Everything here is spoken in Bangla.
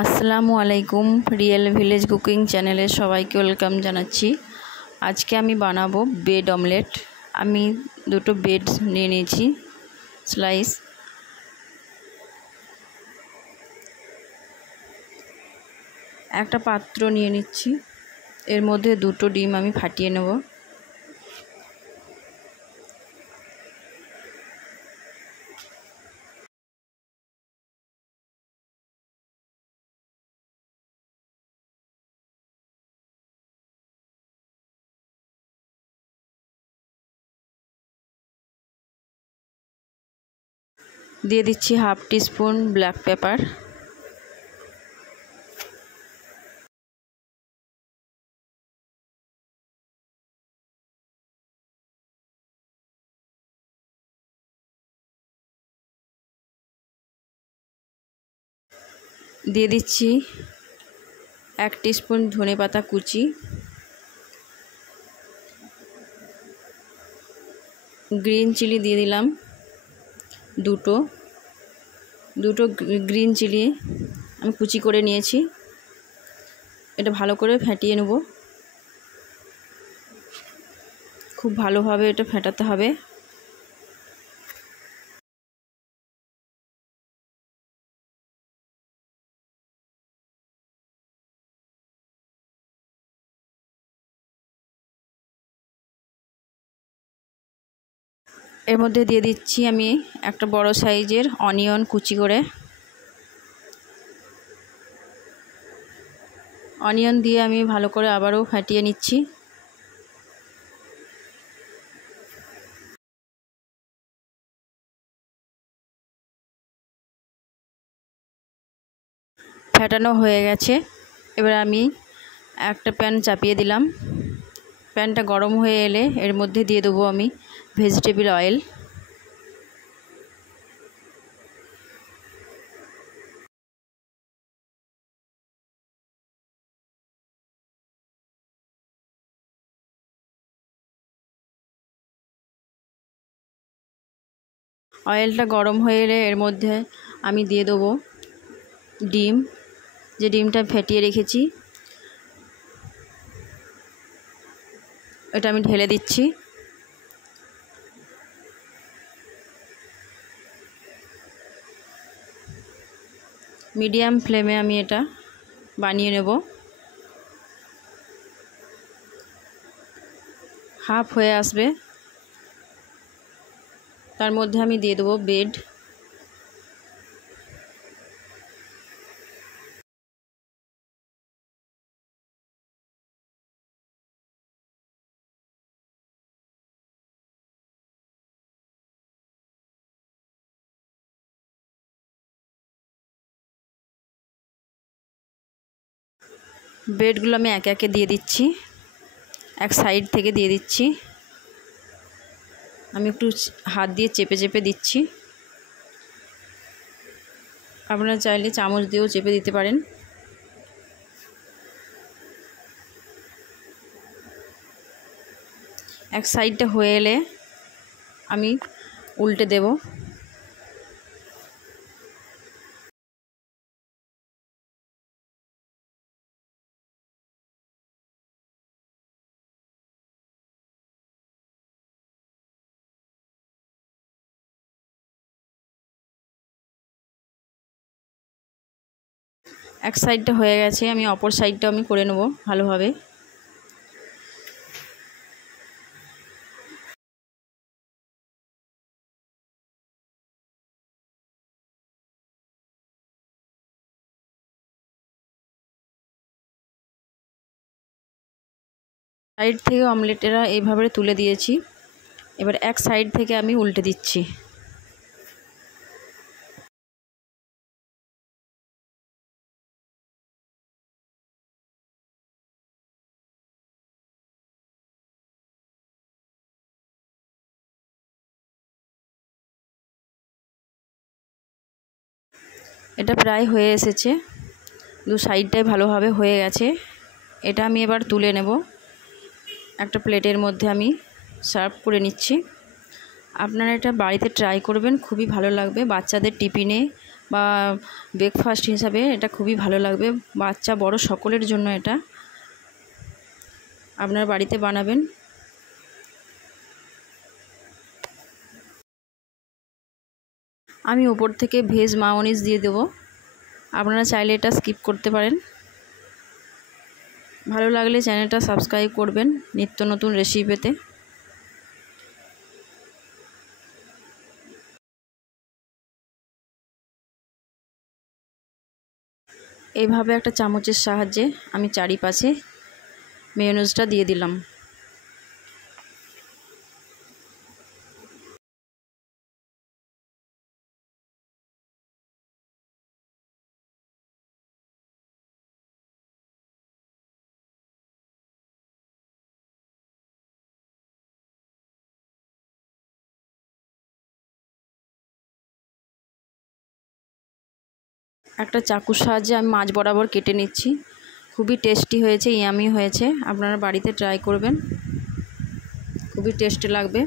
আসসালামু আলাইকুম। রিয়েল ভিলেজ কুকিং চ্যানেলে সবাইকে ওয়েলকাম জানাচ্ছি। আজকে আমি বানাবো ব্রেড অমলেট। আমি দুটো ব্রেড নিয়ে নিয়েছি স্লাইস। একটা পাত্র নিয়ে নিচ্ছি, এর মধ্যে দুটো ডিম আমি ফাটিয়ে নেব। দিয়ে দিচ্ছি হাফ টিস্পুন ব্ল্যাক পেপার, দিয়ে দিচ্ছি 1 টিস্পুন ধনেপাতা কুচি, গ্রিন চিলি দিয়ে দিলাম দুটো গ্রিন চিলি আমি কুচি করে নিয়েছি। এটা ভালো করে ফেটিয়ে নেব, খুব ভালোভাবে এটা ফেটাতে হবে। এর মধ্যে দিয়ে দিচ্ছি আমি একটা বড় সাইজের অনিয়ন কুচি করে। অনিয়ন দিয়ে আমি ভালো করে আবারও ফাটিয়ে নিচ্ছি। ফেটানো হয়ে গেছে। এবার আমি একটা প্যান চাপিয়ে দিলাম। প্যানটা গরম হয়ে এলে এর মধ্যে দিয়ে দেবো আমি ভেজিটেবল অয়েল। অয়েলটা গরম হয়ে এলে এর মধ্যে আমি দিয়ে দেবো ডিম, যে ডিমটা ফেটিয়ে রেখেছি এটা আমি ঢেলে দিচ্ছি। মিডিয়াম ফ্লেমে আমি এটা বানিয়ে নেব। হাফ হয়ে আসবে, তার মধ্যে আমি দিয়ে দেবো ব্রেড। ব্রেডগুলো আমি একে একে দিয়ে দিচ্ছি, এক সাইড থেকে দিয়ে দিচ্ছি। আমি একটু হাত দিয়ে চেপে চেপে দিচ্ছি, আপনারা চাইলে চামচ দিয়েও চেপে দিতে পারেন। এক সাইডটা হয়ে এলে আমি উল্টে দেব। এক সাইডটা হয়ে গেছে, আমি অপর সাইডটা আমি করে নেব ভালোভাবে। সাইড থেকে অমলেটেরা এইভাবে তুলে দিয়েছি। এবার এক সাইড থেকে আমি উল্টে দিচ্ছি। এটা প্রায় হয়ে এসেছে, দু সাইডটাই ভালোভাবে হয়ে গেছে। এটা আমি এবার তুলে নেব, একটা প্লেটের মধ্যে আমি সার্ভ করে নিচ্ছি। আপনারা এটা বাড়িতে ট্রাই করবেন, খুবই ভালো লাগবে। বাচ্চাদের টিফিনে বা ব্রেকফাস্ট হিসাবে এটা খুবই ভালো লাগবে। বাচ্চা বড় সকলের জন্য এটা আপনার বাড়িতে বানাবেন। আমি উপর থেকে ভেজ মায়োনিজ দিয়ে দেবো, আপনারা চাইলে এটা স্কিপ করতে পারেন। ভালো লাগলে চ্যানেলটা সাবস্ক্রাইব করবেন নিত্য নতুন রেসিপি পেতে। এইভাবে একটা চামচের সাহায্যে আমি চারিপাশে মেয়োনিজটা দিয়ে দিলাম। একটা চাকুর সাহায্যে আমি মাছ বরাবর কেটে নিচ্ছি। খুবই টেস্টি হয়েছে, ইয়ামি হয়েছে। আপনারা বাড়িতে ট্রাই করবেন, খুবই টেস্টি লাগবে।